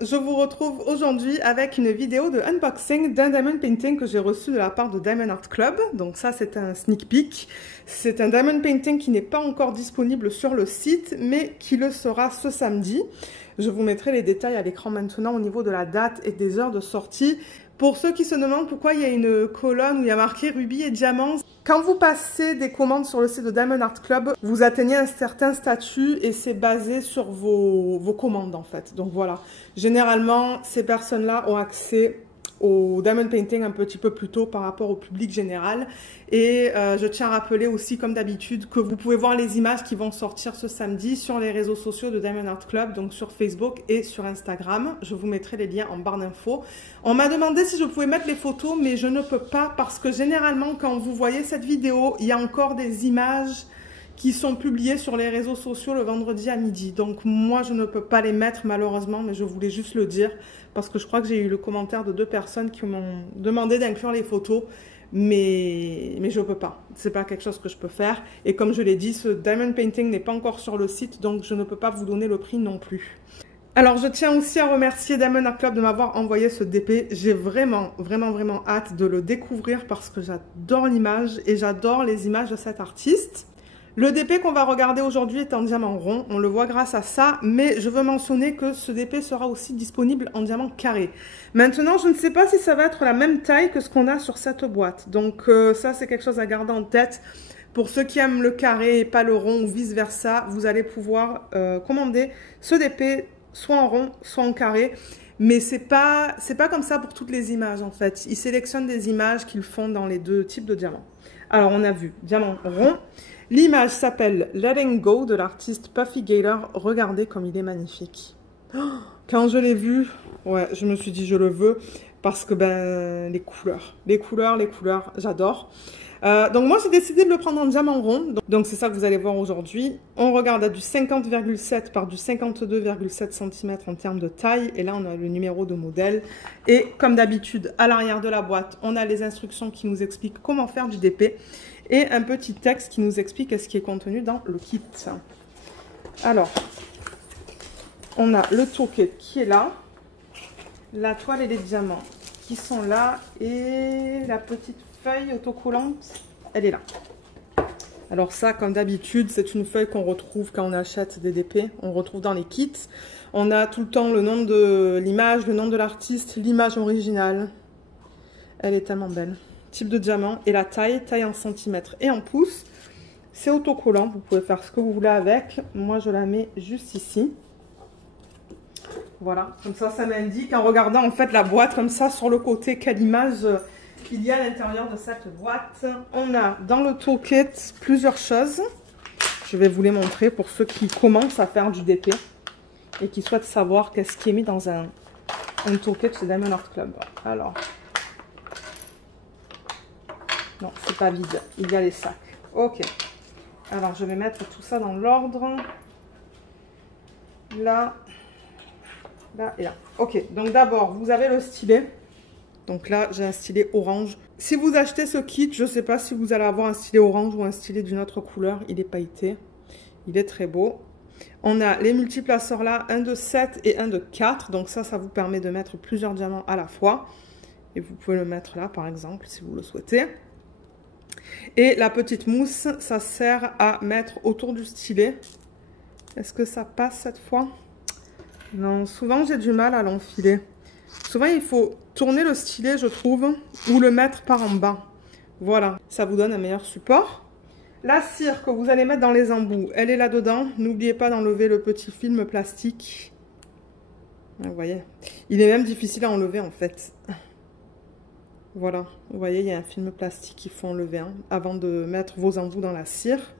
je vous retrouve aujourd'hui avec une vidéo de unboxing d'un diamond painting que j'ai reçu de la part de Diamond Art Club. Donc ça c'est un sneak peek. C'est un diamond painting qui n'est pas encore disponible sur le site mais qui le sera ce samedi. Je vous mettrai les détails à l'écran maintenant au niveau de la date et des heures de sortie. Pour ceux qui se demandent pourquoi il y a une colonne où il y a marqué rubis et diamant, quand vous passez des commandes sur le site de Diamond Art Club, vous atteignez un certain statut et c'est basé sur vos commandes en fait. Donc voilà, généralement ces personnes-là ont accès au diamond painting un petit peu plus tôt par rapport au public général. Et je tiens à rappeler aussi, comme d'habitude, que vous pouvez voir les images qui vont sortir ce samedi sur les réseaux sociaux de Diamond Art Club, donc sur Facebook et sur Instagram. Je vous mettrai les liens en barre d'infos. On m'a demandé si je pouvais mettre les photos, mais je ne peux pas parce que généralement, quand vous voyez cette vidéo, il y a encore des images qui sont publiées sur les réseaux sociaux le vendredi à midi. Donc moi, je ne peux pas les mettre malheureusement, mais je voulais juste le dire parce que je crois que j'ai eu le commentaire de 2 personnes qui m'ont demandé d'inclure les photos, mais je ne peux pas. C'est pas quelque chose que je peux faire. Et comme je l'ai dit, ce diamond painting n'est pas encore sur le site, donc je ne peux pas vous donner le prix non plus. Alors, je tiens aussi à remercier Diamond Art Club de m'avoir envoyé ce DP. J'ai vraiment hâte de le découvrir parce que j'adore l'image et j'adore les images de cet artiste. Le DP qu'on va regarder aujourd'hui est en diamant rond, on le voit grâce à ça, mais je veux mentionner que ce DP sera aussi disponible en diamant carré. Maintenant, je ne sais pas si ça va être la même taille que ce qu'on a sur cette boîte, donc ça c'est quelque chose à garder en tête. Pour ceux qui aiment le carré et pas le rond ou vice versa, vous allez pouvoir commander ce DP soit en rond, soit en carré. Mais c'est pas comme ça pour toutes les images en fait. Ils sélectionnent des images qu'ils font dans les 2 types de diamants. Alors on a vu diamant rond. L'image s'appelle Letting Go de l'artiste Puffy Gator. Regardez comme il est magnifique. Quand je l'ai vu, ouais, je me suis dit je le veux parce que ben les couleurs, j'adore. Donc moi j'ai décidé de le prendre en diamant rond. Donc c'est ça que vous allez voir aujourd'hui. On regarde à du 50,7 par du 52,7 cm en termes de taille. Et là on a le numéro de modèle. Et comme d'habitude, à l'arrière de la boîte, on a les instructions qui nous expliquent comment faire du DP. Et un petit texte qui nous explique ce qui est contenu dans le kit. Alors, on a le toolkit qui est là. La toile et les diamants qui sont là. Et la petite feuille autocollante, elle est là. Alors ça, comme d'habitude, c'est une feuille qu'on retrouve quand on achète des DP. On retrouve dans les kits. On a tout le temps le nom de l'image, le nom de l'artiste, l'image originale. Elle est tellement belle. Type de diamant et la taille en centimètres et en pouces. C'est autocollant, vous pouvez faire ce que vous voulez avec. Moi, je la mets juste ici. Voilà, comme ça m'indique en regardant en fait la boîte comme ça sur le côté quelle image il y a à l'intérieur de cette boîte. On a dans le toolkit plusieurs choses. Je vais vous les montrer pour ceux qui commencent à faire du DP et qui souhaitent savoir qu'est-ce qui est mis dans un toolkit chez Diamond Art Club. Alors, non, c'est pas vide, il y a les sacs. Ok, alors je vais mettre tout ça dans l'ordre. Là, là et là. Ok, donc d'abord, vous avez le stylet. Donc là, j'ai un stylet orange. Si vous achetez ce kit, je ne sais pas si vous allez avoir un stylet orange ou un stylet d'une autre couleur. Il est pailleté. Il est très beau. On a les multiplaceurs là, un de 7 et un de 4. Donc ça vous permet de mettre plusieurs diamants à la fois. Et vous pouvez le mettre là, par exemple, si vous le souhaitez. Et la petite mousse, ça sert à mettre autour du stylet. Est-ce que ça passe cette fois? Non, souvent j'ai du mal à l'enfiler. Souvent il faut tourner le stylet, je trouve, ou le mettre par en bas. Voilà, ça vous donne un meilleur support. La cire que vous allez mettre dans les embouts, elle est là-dedans. N'oubliez pas d'enlever le petit film plastique. Vous voyez, il est même difficile à enlever en fait. Voilà, vous voyez, il y a un film plastique qu'il faut enlever avant de mettre vos embouts dans la cire.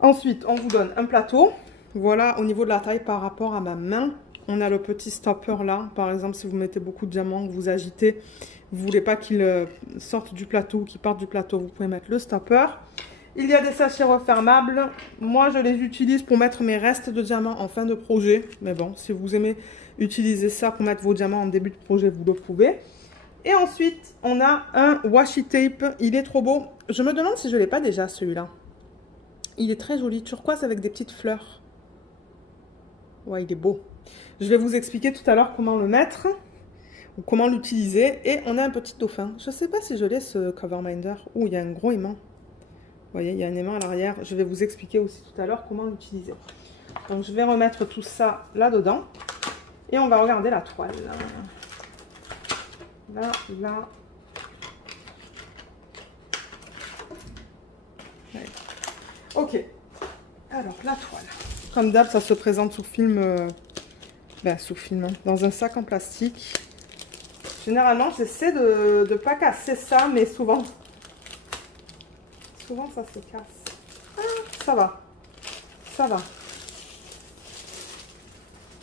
Ensuite, on vous donne un plateau. Voilà, au niveau de la taille par rapport à ma main, on a le petit stopper là. Par exemple, si vous mettez beaucoup de diamants, que vous agitez, vous ne voulez pas qu'il sorte du plateau ou qu'il parte du plateau, vous pouvez mettre le stopper. Il y a des sachets refermables. Moi, je les utilise pour mettre mes restes de diamants en fin de projet. Mais bon, si vous aimez utiliser ça pour mettre vos diamants en début de projet, vous le pouvez. Et ensuite, on a un washi tape. Il est trop beau. Je me demande si je ne l'ai pas déjà, celui-là. Il est très joli. Turquoise avec des petites fleurs. Ouais, il est beau. Je vais vous expliquer tout à l'heure comment le mettre ou comment l'utiliser. Et on a un petit dauphin. Je ne sais pas si je l'ai ce Coverminder. Ouh, il y a un gros aimant. Vous voyez, il y a un aimant à l'arrière. Je vais vous expliquer aussi tout à l'heure comment l'utiliser. Donc, je vais remettre tout ça là-dedans. Et on va regarder la toile. Là. Ouais. Ok. Alors, la toile. Comme d'hab, ça se présente sous film, dans un sac en plastique. Généralement, j'essaie de ne pas casser ça, mais souvent ça se casse. Ah, ça va. Ça va.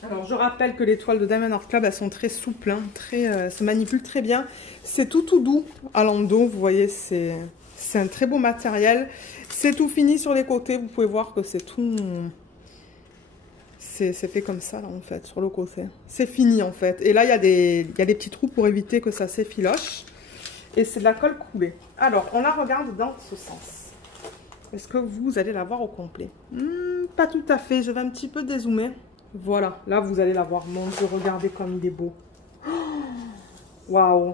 Alors, je rappelle que les toiles de Diamond Art Club, elles sont très souples, hein, se manipulent très bien. C'est tout doux à l'endos, vous voyez, c'est un très beau matériel. C'est tout fini sur les côtés, vous pouvez voir que c'est tout... C'est fait comme ça, là, en fait, sur le côté. C'est fini, en fait. Et là, il y a des petits trous pour éviter que ça s'effiloche. Et c'est de la colle coulée. Alors, on la regarde dans ce sens. Est-ce que vous allez la voir au complet? Pas tout à fait. Je vais un petit peu dézoomer. Voilà, là, vous allez la voir. Mon Dieu, regardez comme il est beau. Waouh!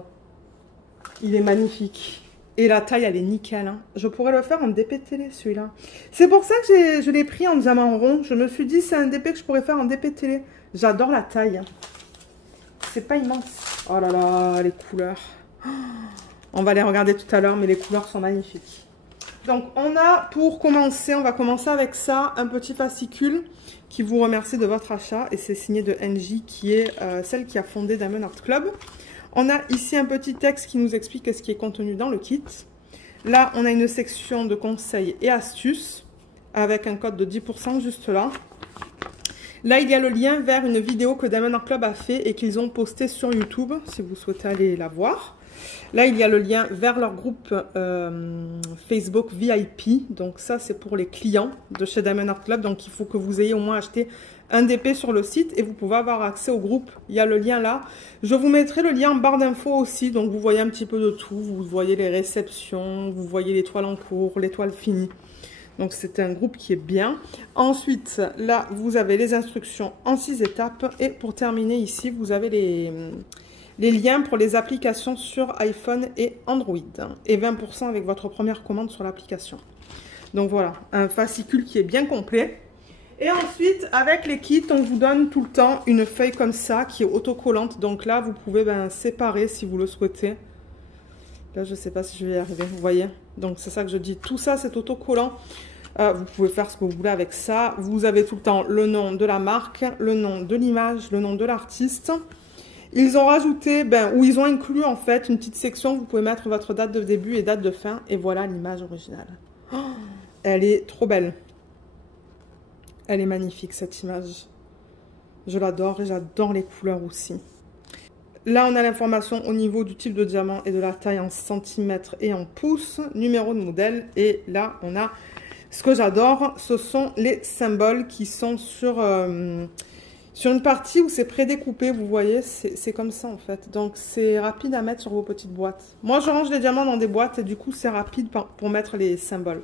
Il est magnifique. Et la taille, elle est nickel. Hein. Je pourrais le faire en DP télé, celui-là. C'est pour ça que je l'ai pris en diamant rond. Je me suis dit, c'est un DP que je pourrais faire en DP télé. J'adore la taille. C'est pas immense. Oh là là, les couleurs. On va les regarder tout à l'heure, mais les couleurs sont magnifiques. Donc, on a, pour commencer, on va commencer avec ça, un petit fascicule qui vous remercie de votre achat. Et c'est signé de NJ, qui est celle qui a fondé Diamond Art Club. On a ici un petit texte qui nous explique ce qui est contenu dans le kit. Là, on a une section de conseils et astuces avec un code de 10% juste là. Là, il y a le lien vers une vidéo que Diamond Art Club a fait et qu'ils ont posté sur YouTube, si vous souhaitez aller la voir. Là, il y a le lien vers leur groupe Facebook VIP. Donc ça, c'est pour les clients de chez Diamond Art Club. Donc, il faut que vous ayez au moins acheté un DP sur le site et vous pouvez avoir accès au groupe. Il y a le lien là. Je vous mettrai le lien en barre d'infos aussi. Donc, vous voyez un petit peu de tout. Vous voyez les réceptions, vous voyez les toiles en cours, les toiles finies. Donc, c'est un groupe qui est bien. Ensuite, là, vous avez les instructions en 6 étapes. Et pour terminer ici, vous avez les liens pour les applications sur iPhone et Android. Et 20% avec votre première commande sur l'application. Donc, voilà, un fascicule qui est bien complet. Et ensuite, avec les kits, on vous donne tout le temps une feuille comme ça qui est autocollante. Donc là, vous pouvez séparer si vous le souhaitez. Là, je ne sais pas si je vais y arriver, vous voyez. Donc, c'est ça que je dis. Tout ça, c'est autocollant. Vous pouvez faire ce que vous voulez avec ça. Vous avez tout le temps le nom de la marque, le nom de l'image, le nom de l'artiste. Ils ont rajouté, ou ils ont inclus en fait une petite section. Vous pouvez mettre votre date de début et date de fin. Et voilà l'image originale. Oh, elle est trop belle. Elle est magnifique, cette image. Je l'adore et j'adore les couleurs aussi. Là, on a l'information au niveau du type de diamant et de la taille en centimètres et en pouces, numéro de modèle. Et là, on a ce que j'adore, ce sont les symboles qui sont sur une partie où c'est prédécoupé. Vous voyez, c'est comme ça en fait. Donc, c'est rapide à mettre sur vos petites boîtes. Moi, je range les diamants dans des boîtes et du coup, c'est rapide pour mettre les symboles.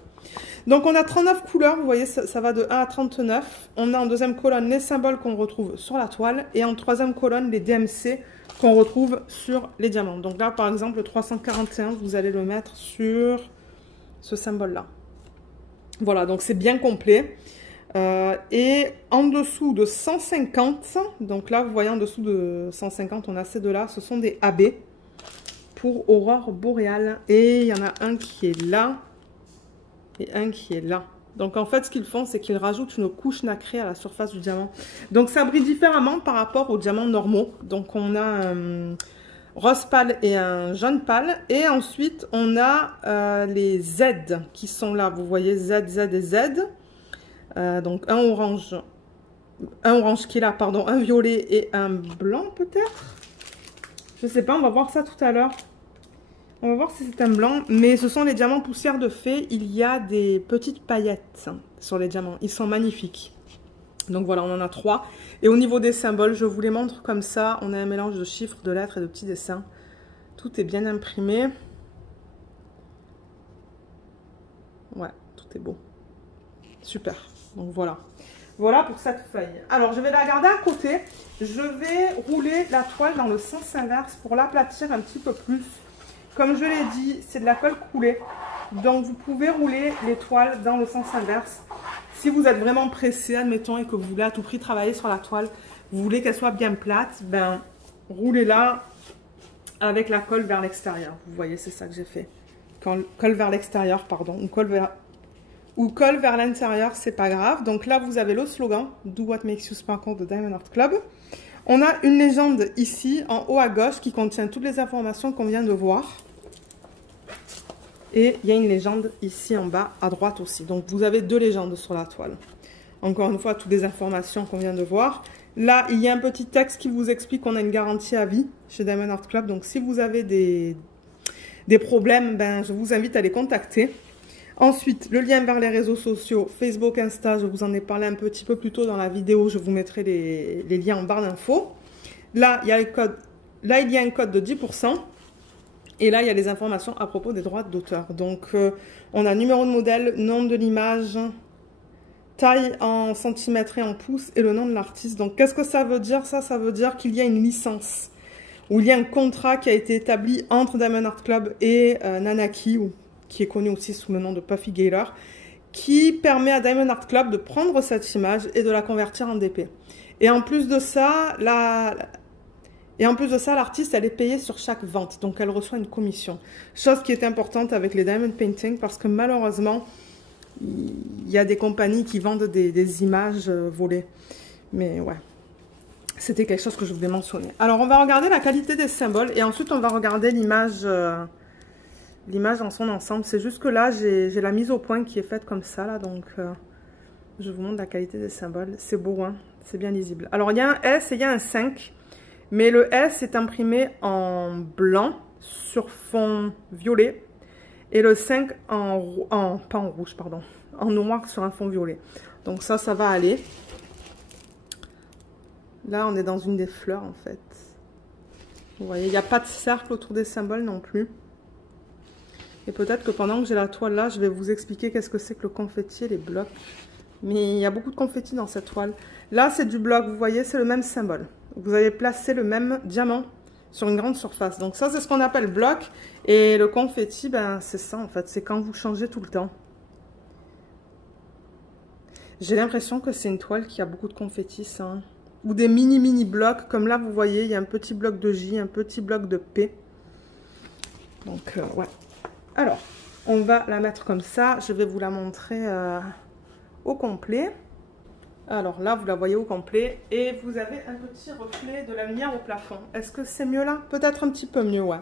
Donc, on a 39 couleurs. Vous voyez, ça va de 1 à 39. On a en deuxième colonne les symboles qu'on retrouve sur la toile. Et en troisième colonne, les DMC qu'on retrouve sur les diamants. Donc là, par exemple, le 341, vous allez le mettre sur ce symbole-là. Voilà, donc c'est bien complet. Et en dessous de 150, donc là, vous voyez, en dessous de 150, on a ces deux-là. Ce sont des AB pour aurore boréale. Et il y en a un qui est là. Et un qui est là. Donc en fait, ce qu'ils font, c'est qu'ils rajoutent une couche nacrée à la surface du diamant. Donc ça brille différemment par rapport aux diamants normaux. Donc on a un rose pâle et un jaune pâle. Et ensuite, on a les Z qui sont là. Vous voyez, Z, Z et Z. Donc un orange qui est là, pardon, un violet et un blanc peut-être. Je sais pas, on va voir ça tout à l'heure. On va voir si c'est un blanc, mais ce sont les diamants poussière de fée. Il y a des petites paillettes sur les diamants. Ils sont magnifiques. Donc voilà, on en a 3. Et au niveau des symboles, je vous les montre comme ça. On a un mélange de chiffres, de lettres et de petits dessins. Tout est bien imprimé. Ouais, tout est beau. Super. Donc voilà. Voilà pour cette feuille. Alors, je vais la garder à côté. Je vais rouler la toile dans le sens inverse pour l'aplatir un petit peu plus. Comme je l'ai dit, c'est de la colle coulée. Donc, vous pouvez rouler les toiles dans le sens inverse. Si vous êtes vraiment pressé, admettons, et que vous voulez à tout prix travailler sur la toile, vous voulez qu'elle soit bien plate, ben, roulez-la avec la colle vers l'extérieur. Vous voyez, c'est ça que j'ai fait. Colle vers l'extérieur, pardon, ou colle vers l'intérieur, c'est pas grave. Donc là, vous avez le slogan « Do what makes you sparkle » de Diamond Art Club. On a une légende ici, en haut à gauche, qui contient toutes les informations qu'on vient de voir. Et il y a une légende ici en bas, à droite aussi. Donc vous avez deux légendes sur la toile. Encore une fois, toutes les informations qu'on vient de voir. Là, il y a un petit texte qui vous explique qu'on a une garantie à vie chez Diamond Art Club. Donc si vous avez des problèmes, ben, je vous invite à les contacter. Ensuite, le lien vers les réseaux sociaux, Facebook, Insta, je vous en ai parlé un petit peu plus tôt dans la vidéo, je vous mettrai les liens en barre d'infos. Là, il y a le code, là, il y a un code de 10%. Et là, il y a les informations à propos des droits d'auteur. Donc, on a numéro de modèle, nom de l'image, taille en centimètres et en pouces et le nom de l'artiste. Donc, qu'est-ce que ça veut dire? Ça veut dire qu'il y a une licence ou il y a un contrat qui a été établi entre Diamond Art Club et Nanaki, qui est connu aussi sous le nom de Puffy Gaylor, qui permet à Diamond Art Club de prendre cette image et de la convertir en DP. Et en plus de ça, l'artiste, elle est payée sur chaque vente, donc elle reçoit une commission. Chose qui est importante avec les Diamond Painting, parce que malheureusement, il y a des compagnies qui vendent des images volées. Mais ouais, c'était quelque chose que je voulais mentionner. Alors, on va regarder la qualité des symboles, et ensuite, on va regarder l'image en son ensemble. C'est juste que là, j'ai la mise au point qui est faite comme ça, là, donc je vous montre la qualité des symboles. C'est beau, hein, c'est bien lisible. Alors, il y a un S et il y a un 5, mais le S est imprimé en blanc sur fond violet, et le 5 pas en rouge, pardon, en noir sur un fond violet. Donc ça va aller. Là, on est dans une des fleurs, en fait. Vous voyez, il n'y a pas de cercle autour des symboles non plus. Et peut-être que pendant que j'ai la toile là, je vais vous expliquer qu'est-ce que c'est que le confetti et les blocs. Mais il y a beaucoup de confetti dans cette toile. Là, c'est du bloc, vous voyez, c'est le même symbole. Vous avez placé le même diamant sur une grande surface. Donc ça, c'est ce qu'on appelle bloc. Et le confetti, ben, c'est ça en fait. C'est quand vous changez tout le temps. J'ai l'impression que c'est une toile qui a beaucoup de confetti, ça. Hein. Ou des mini blocs. Comme là, vous voyez, il y a un petit bloc de J, un petit bloc de P. Donc, ouais. Alors, on va la mettre comme ça. Je vais vous la montrer au complet. Alors là, vous la voyez au complet. Et vous avez un petit reflet de la lumière au plafond. Est-ce que c'est mieux là? Peut-être un petit peu mieux, ouais.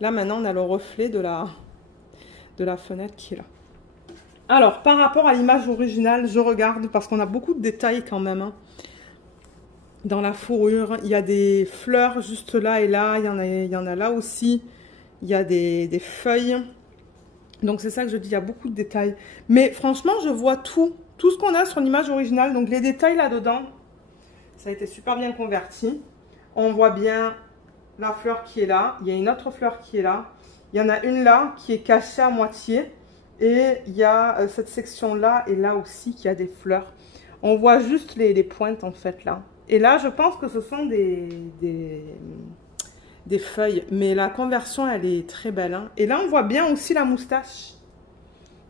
Là, maintenant, on a le reflet de la fenêtre qui est là. Alors, par rapport à l'image originale, je regarde parce qu'on a beaucoup de détails quand même. Hein. Dans la fourrure, il y a des fleurs juste là et là. Il y en a là aussi. Il y a des feuilles. Donc, c'est ça que je dis, il y a beaucoup de détails. Mais franchement, je vois tout ce qu'on a sur l'image originale. Donc, les détails là-dedans, ça a été super bien converti. On voit bien la fleur qui est là. Il y a une autre fleur qui est là. Il y en a une là qui est cachée à moitié. Et il y a cette section-là et là aussi qui a des fleurs. On voit juste les pointes en fait là. Et là, je pense que ce sont des feuilles. Mais la conversion, elle est très belle. Hein. Et là, on voit bien aussi la moustache.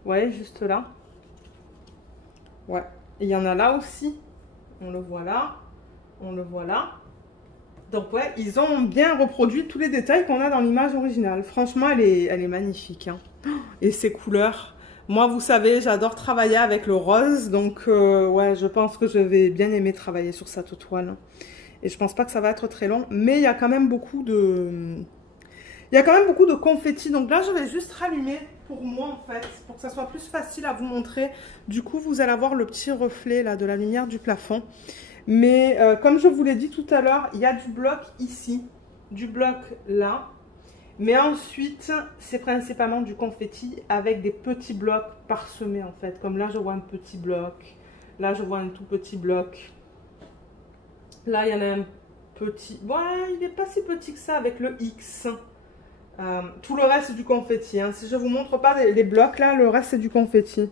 Vous voyez, juste là. Ouais. Et il y en a là aussi. On le voit là. On le voit là. Donc ouais, ils ont bien reproduit tous les détails qu'on a dans l'image originale. Franchement, elle est magnifique. Hein. Et ces couleurs. Moi, vous savez, j'adore travailler avec le rose. Donc ouais, je pense que je vais bien aimer travailler sur cette toile. Et je pense pas que ça va être très long. Mais il y a quand même beaucoup de... Il y a quand même beaucoup de confettis. Donc là, je vais juste rallumer pour moi, en fait. Pour que ça soit plus facile à vous montrer. Du coup, vous allez avoir le petit reflet là de la lumière du plafond. Mais comme je vous l'ai dit tout à l'heure, il y a du bloc ici. Du bloc là. Mais ensuite, c'est principalement du confetti avec des petits blocs parsemés, en fait. Comme là, je vois un petit bloc. Là, je vois un tout petit bloc. Là, il y en a un petit... Ouais, il n'est pas si petit que ça avec le X. Tout le reste, c'est du confetti. Hein. Si je ne vous montre pas les blocs, là, le reste, c'est du confetti.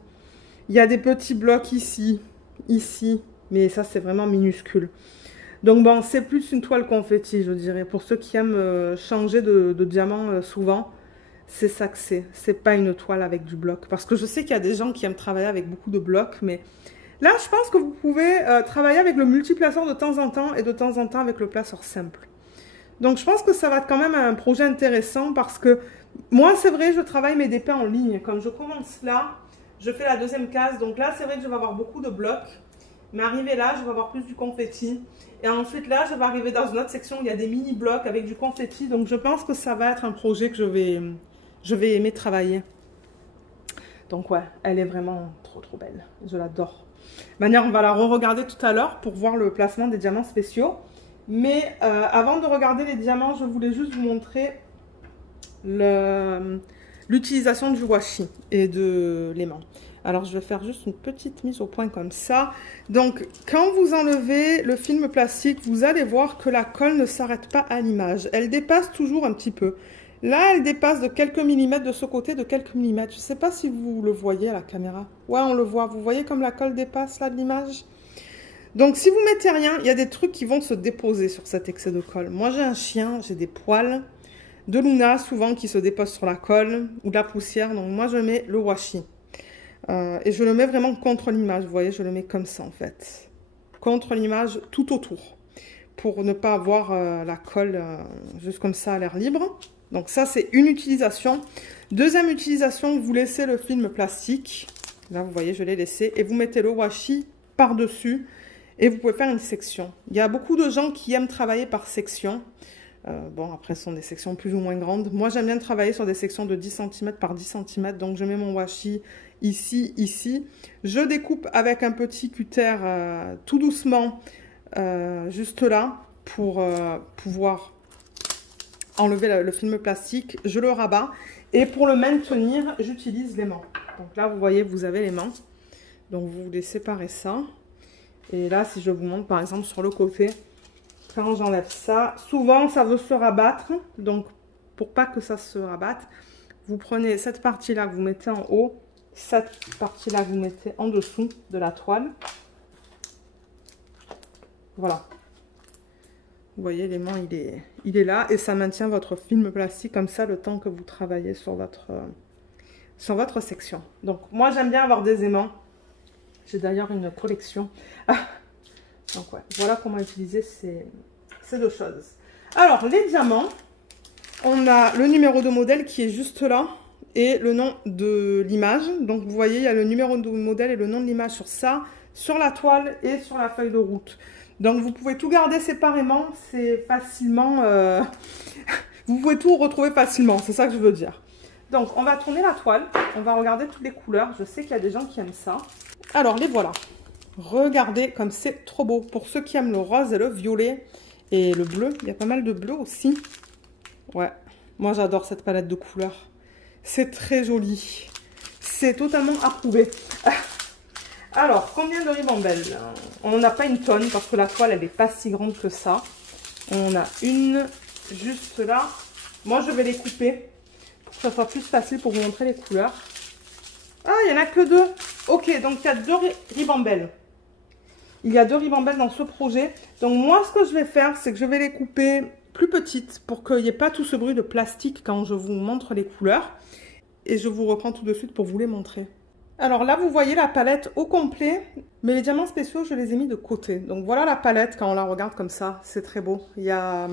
Il y a des petits blocs ici, ici, Mais ça, c'est vraiment minuscule. Donc bon, c'est plus une toile confetti, je dirais. Pour ceux qui aiment changer de diamant souvent, c'est ça que c'est. C'est pas une toile avec du bloc. Parce que je sais qu'il y a des gens qui aiment travailler avec beaucoup de blocs, mais là, je pense que vous pouvez travailler avec le multiplaceur de temps en temps et de temps en temps avec le placeur simple. Donc je pense que ça va être quand même un projet intéressant parce que moi, c'est vrai, je travaille mes DP en ligne. Comme je commence là, je fais la deuxième case. Donc là, c'est vrai que je vais avoir beaucoup de blocs. Mais arrivé là, je vais avoir plus du confetti. Et ensuite là, je vais arriver dans une autre section où il y a des mini-blocs avec du confetti. Donc je pense que ça va être un projet que je vais aimer travailler. Donc ouais, elle est vraiment trop belle. Je l'adore. De manière, on va la re-regarder tout à l'heure pour voir le placement des diamants spéciaux. Mais avant de regarder les diamants, je voulais juste vous montrer l'utilisation du washi et de l'aimant. Alors, je vais faire juste une petite mise au point comme ça. Donc, quand vous enlevez le film plastique, vous allez voir que la colle ne s'arrête pas à l'image. Elle dépasse toujours un petit peu. Là, elle dépasse de quelques millimètres de ce côté, de quelques millimètres. Je ne sais pas si vous le voyez à la caméra. Ouais, on le voit. Vous voyez comme la colle dépasse là de l'image? Donc, si vous mettez rien, il y a des trucs qui vont se déposer sur cet excès de colle. Moi, j'ai un chien, j'ai des poils de Luna, souvent, qui se déposent sur la colle ou de la poussière. Donc, moi, je mets le washi. Et je le mets vraiment contre l'image. Vous voyez, je le mets comme ça, en fait. Contre l'image, tout autour. Pour ne pas avoir la colle juste comme ça à l'air libre. Donc, ça, c'est une utilisation. Deuxième utilisation, vous laissez le film plastique. Là, vous voyez, je l'ai laissé. Et vous mettez le washi par-dessus. Et vous pouvez faire une section. Il y a beaucoup de gens qui aiment travailler par section. Bon, après, ce sont des sections plus ou moins grandes. Moi, j'aime bien travailler sur des sections de 10 cm par 10 cm. Donc, je mets mon washi ici, ici. Je découpe avec un petit cutter tout doucement, juste là, pour pouvoir enlever le film plastique. Je le rabats. Et pour le maintenir, j'utilise l'aimant. Donc là, vous voyez, vous avez l'aimant. Donc, vous voulez séparer ça. Et là, si je vous montre, par exemple, sur le côté, quand j'enlève ça, souvent, ça veut se rabattre. Donc, pour pas que ça se rabatte, vous prenez cette partie-là que vous mettez en haut, cette partie-là que vous mettez en dessous de la toile. Voilà. Vous voyez, l'aimant, il est là. Et ça maintient votre film plastique comme ça le temps que vous travaillez sur votre section. Donc, moi, j'aime bien avoir des aimants. J'ai d'ailleurs une collection. Donc, ouais, voilà comment utiliser ces deux choses. Alors, les diamants, on a le numéro de modèle qui est juste là et le nom de l'image. Donc, vous voyez, il y a le numéro de modèle et le nom de l'image sur ça, sur la toile et sur la feuille de route. Donc, vous pouvez tout garder séparément. C'est facilement... vous pouvez tout retrouver facilement. C'est ça que je veux dire. Donc, on va tourner la toile. On va regarder toutes les couleurs. Je sais qu'il y a des gens qui aiment ça. Alors, les voilà. Regardez comme c'est trop beau. Pour ceux qui aiment le rose et le violet et le bleu, il y a pas mal de bleu aussi. Ouais, moi j'adore cette palette de couleurs. C'est très joli. C'est totalement approuvé. Alors, combien de ribambelles? On n'en a pas une tonne parce que la toile, elle n'est pas si grande que ça. On a une juste là. Moi, je vais les couper pour que ça soit plus facile pour vous montrer les couleurs. Ah, il n'y en a que deux. Ok, donc il y a deux ribambelles. Il y a deux ribambelles dans ce projet. Donc moi, ce que je vais faire, c'est que je vais les couper plus petites pour qu'il n'y ait pas tout ce bruit de plastique quand je vous montre les couleurs. Et je vous reprends tout de suite pour vous les montrer. Alors là, vous voyez la palette au complet. Mais les diamants spéciaux, je les ai mis de côté. Donc voilà la palette quand on la regarde comme ça. C'est très beau. Il y a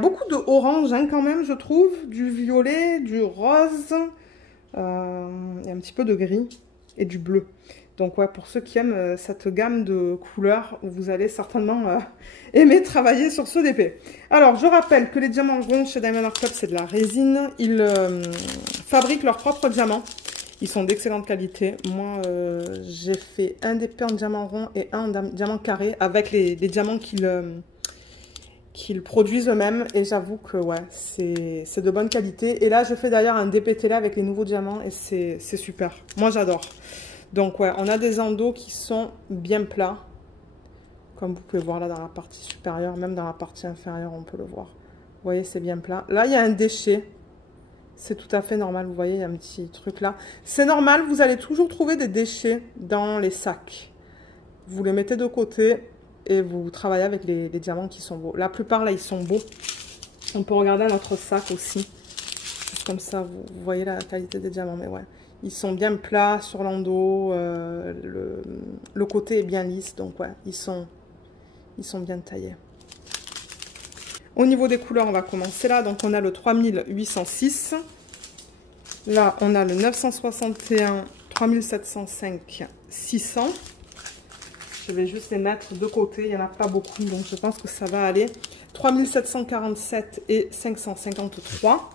beaucoup de orange hein, quand même, je trouve. Du violet, du rose. Et un petit peu de gris et du bleu. Donc ouais, pour ceux qui aiment cette gamme de couleurs, vous allez certainement aimer travailler sur ce DP. Alors, je rappelle que les diamants ronds chez Diamond Art Club, c'est de la résine. Ils fabriquent leurs propres diamants. Ils sont d'excellente qualité. Moi, j'ai fait un DP en diamant rond et un en diamant carré avec les diamants qu'ils produisent eux-mêmes. Et j'avoue que ouais, c'est de bonne qualité. Et là, je fais d'ailleurs un DP télé avec les nouveaux diamants et c'est super. Moi, j'adore. Donc ouais, on a des endos qui sont bien plats. Comme vous pouvez voir là dans la partie supérieure, même dans la partie inférieure, on peut le voir. Vous voyez, c'est bien plat. Là, il y a un déchet. C'est tout à fait normal, vous voyez, il y a un petit truc là. C'est normal, vous allez toujours trouver des déchets dans les sacs. vous les mettez de côté et vous travaillez avec les diamants qui sont beaux. La plupart, là, ils sont beaux. On peut regarder notre sac aussi. Juste comme ça, vous voyez la qualité des diamants. Mais ouais, ils sont bien plats sur l'endos. Le côté est bien lisse. Donc ouais, ils sont bien taillés. Au niveau des couleurs, on va commencer là. Donc on a le 3806. Là, on a le 961, 3705, 600. Je vais juste les mettre de côté. Il n'y en a pas beaucoup, donc je pense que ça va aller. 3747 et 553.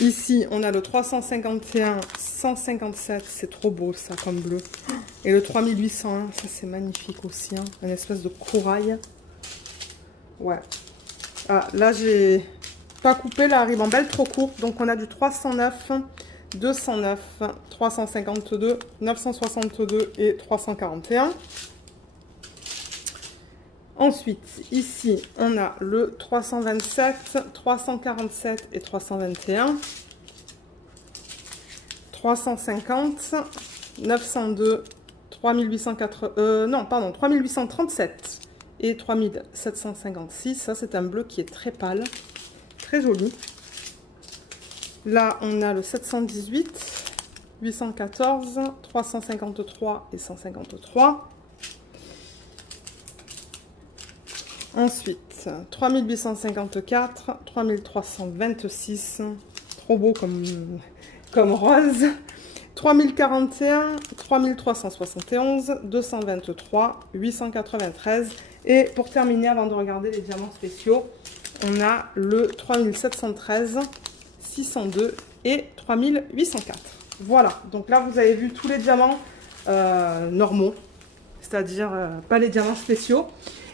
Ici, on a le 351, 157. C'est trop beau, ça, comme bleu. Et le 3801, ça, c'est magnifique aussi. Hein. Une espèce de corail. Ouais. Ah, là, j'ai pas coupé la ribambelle trop courte. Donc, on a du 309, 209, 352, 962 et 341. Ensuite, ici, on a le 327, 347 et 321. 350, 902, 3837 et 3756. Ça, c'est un bleu qui est très pâle, très joli. Là, on a le 718, 814, 353 et 153. Ensuite, 3854, 3326, trop beau comme rose. 3041, 3371, 223, 893. Et pour terminer, avant de regarder les diamants spéciaux, on a le 3713, 602 et 3804. Voilà, donc là vous avez vu tous les diamants normaux, c'est-à-dire pas les diamants spéciaux.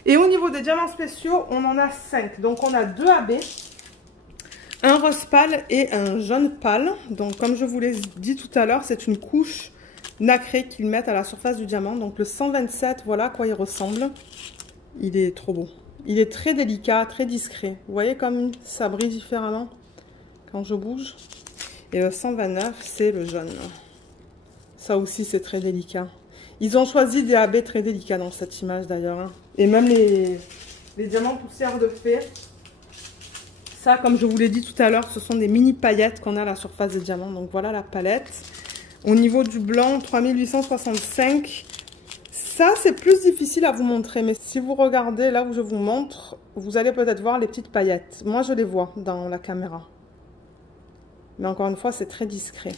Et au niveau des diamants spéciaux, on en a 5. Donc on a 2 AB, un rose pâle et un jaune pâle. Donc comme je vous l'ai dit tout à l'heure, c'est une couche nacrée qu'ils mettent à la surface du diamant. Donc le 127, voilà à quoi il ressemble. Il est trop beau. Il est très délicat, très discret. Vous voyez comme ça brille différemment quand je bouge. Et le 129, c'est le jaune. Ça aussi, c'est très délicat. Ils ont choisi des AB très délicats dans cette image d'ailleurs. Hein. Et même les diamants poussière de fée. Ça, comme je vous l'ai dit tout à l'heure, ce sont des mini paillettes qu'on a à la surface des diamants. Donc voilà la palette. Au niveau du blanc, 3865. Ça, c'est plus difficile à vous montrer. Mais si vous regardez là où je vous montre, vous allez peut-être voir les petites paillettes. Moi, je les vois dans la caméra. Mais encore une fois, c'est très discret.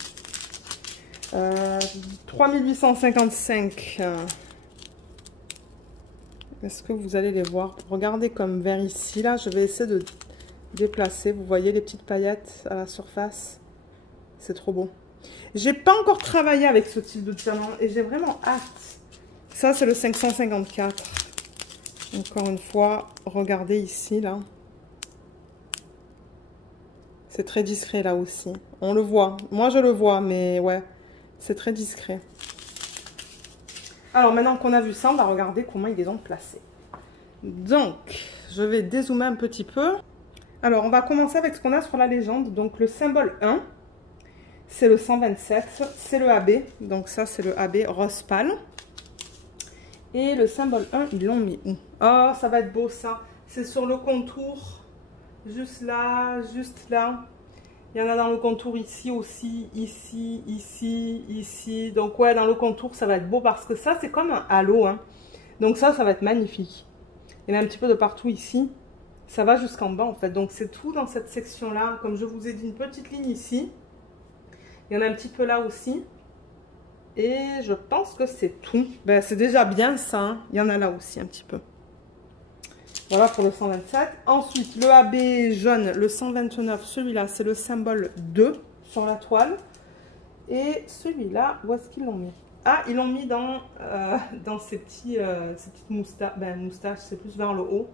3855. Est-ce que vous allez les voir? Regardez comme vers ici. Là, je vais essayer de déplacer. Vous voyez les petites paillettes à la surface? C'est trop beau. J'ai pas encore travaillé avec ce type de diamant et j'ai vraiment hâte. Ça, c'est le 554. Encore une fois, regardez ici, là. C'est très discret, là aussi. On le voit. Moi, je le vois, mais ouais, c'est très discret. Alors, maintenant qu'on a vu ça, on va regarder comment ils les ont placés. Donc, je vais dézoomer un petit peu. Alors, on va commencer avec ce qu'on a sur la légende. Donc, le symbole 1, c'est le 127. C'est le AB. Donc, ça, c'est le AB rose pâle. Et le symbole 1, ils l'ont mis où? Oh, ça va être beau, ça. C'est sur le contour. Juste là, juste là. Il y en a dans le contour ici aussi, ici, ici, ici. Donc ouais, dans le contour, ça va être beau parce que ça, c'est comme un halo. Hein. Donc ça va être magnifique. Il y en a un petit peu de partout ici. Ça va jusqu'en bas en fait. Donc c'est tout dans cette section-là. Comme je vous ai dit, une petite ligne ici. Il y en a un petit peu là aussi. Et je pense que c'est tout. Ben, c'est déjà bien ça. Hein. Il y en a là aussi un petit peu. Voilà pour le 127. Ensuite, le AB jaune, le 129, celui-là, c'est le symbole 2 sur la toile. Et celui-là, où est-ce qu'ils l'ont mis? Ah, ils l'ont mis dans ces petites moustaches. Ben, moustaches, c'est plus vers le haut.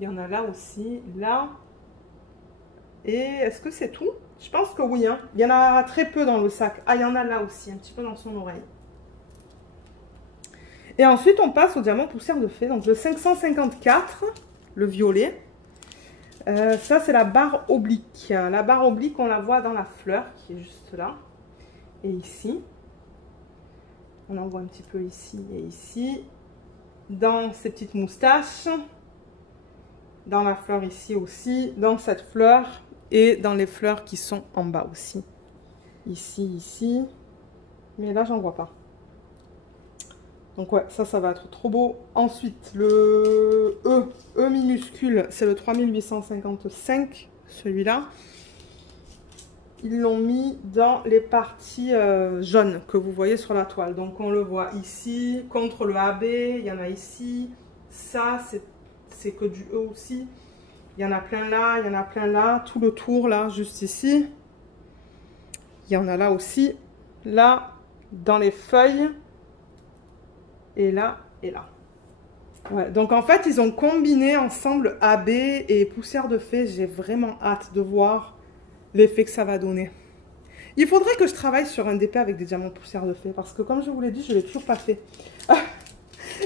Il y en a là aussi, là. Et est-ce que c'est tout? Je pense que oui. Hein. Il y en a très peu dans le sac. Ah, il y en a là aussi, un petit peu dans son oreille. Et ensuite, on passe au diamant poussière de fée. Donc, le 554, le violet. Ça, c'est la barre oblique. La barre oblique, on la voit dans la fleur qui est juste là. Et ici. On en voit un petit peu ici et ici. Dans ces petites moustaches. Dans la fleur ici aussi. Dans cette fleur. Et dans les fleurs qui sont en bas aussi. Ici, ici. Mais là, j'en vois pas. Donc ouais, ça va être trop beau. Ensuite, le E minuscule, c'est le 3855, celui-là. Ils l'ont mis dans les parties jaunes que vous voyez sur la toile. Donc on le voit ici, contre le AB, il y en a ici. Ça, c'est que du E aussi. Il y en a plein là, il y en a plein là. Tout le tour là, juste ici. Il y en a là aussi. Là, dans les feuilles. Et là, et là. Ouais, donc en fait, ils ont combiné ensemble AB et poussière de fée. J'ai vraiment hâte de voir l'effet que ça va donner. Il faudrait que je travaille sur un DP avec des diamants poussière de fée. Parce que comme je vous l'ai dit, je ne l'ai toujours pas fait.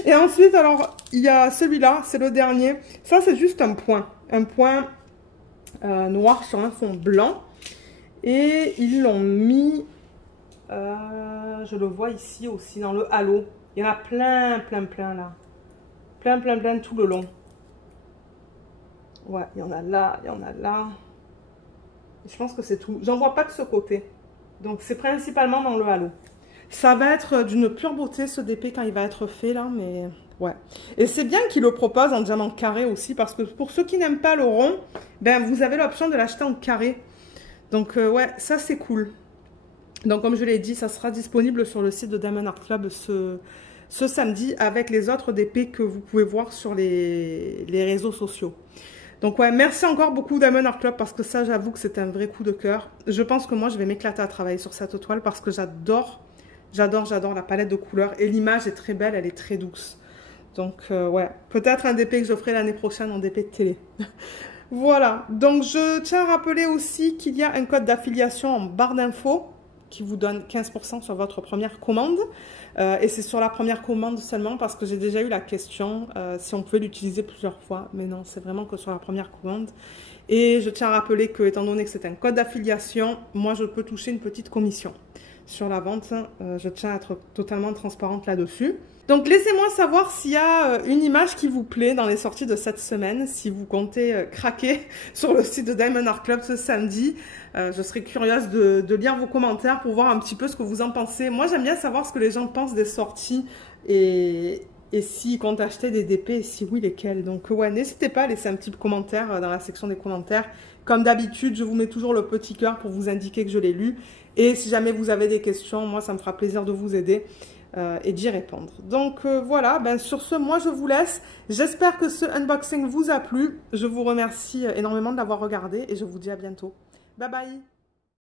Et ensuite, alors, il y a celui-là, c'est le dernier. Ça, c'est juste un point. Un point noir sur un fond blanc. Et ils l'ont mis, je le vois ici aussi, dans le halo. Il y en a plein, plein, plein là. Plein, plein, plein tout le long. Ouais, il y en a là, il y en a là. Je pense que c'est tout. J'en vois pas de ce côté. Donc, c'est principalement dans le halo. Ça va être d'une pure beauté, ce DP, quand il va être fait, là. Mais, ouais. Et c'est bien qu'il le propose en diamant carré aussi. Parce que pour ceux qui n'aiment pas le rond, ben, vous avez l'option de l'acheter en carré. Donc, ouais, ça, c'est cool. Donc, comme je l'ai dit, ça sera disponible sur le site de Diamond Art Club ce samedi avec les autres DP que vous pouvez voir sur les réseaux sociaux. Donc, ouais, merci encore beaucoup Diamond Art Club parce que ça, j'avoue que c'est un vrai coup de cœur. Je pense que moi, je vais m'éclater à travailler sur cette toile parce que j'adore la palette de couleurs et l'image est très belle, elle est très douce. Donc, ouais, peut-être un DP que je ferai l'année prochaine en DP de télé. Voilà, donc je tiens à rappeler aussi qu'il y a un code d'affiliation en barre d'infos qui vous donne 15% sur votre première commande. Et c'est sur la première commande seulement parce que j'ai déjà eu la question si on pouvait l'utiliser plusieurs fois. Mais non, c'est vraiment que sur la première commande. Et je tiens à rappeler que, étant donné que c'est un code d'affiliation, moi je peux toucher une petite commission sur la vente. Je tiens à être totalement transparente là-dessus. Donc laissez-moi savoir s'il y a une image qui vous plaît dans les sorties de cette semaine, si vous comptez craquer sur le site de Diamond Art Club ce samedi. Je serais curieuse de lire vos commentaires pour voir un petit peu ce que vous en pensez. Moi j'aime bien savoir ce que les gens pensent des sorties et s'ils comptent acheter des DP et si oui lesquels. Donc ouais, n'hésitez pas à laisser un petit commentaire dans la section des commentaires. Comme d'habitude, je vous mets toujours le petit cœur pour vous indiquer que je l'ai lu. Et si jamais vous avez des questions, moi ça me fera plaisir de vous aider. Et d'y répondre. Donc voilà, ben, sur ce, moi je vous laisse. J'espère que ce unboxing vous a plu. Je vous remercie énormément de l'avoir regardé et je vous dis à bientôt. Bye bye!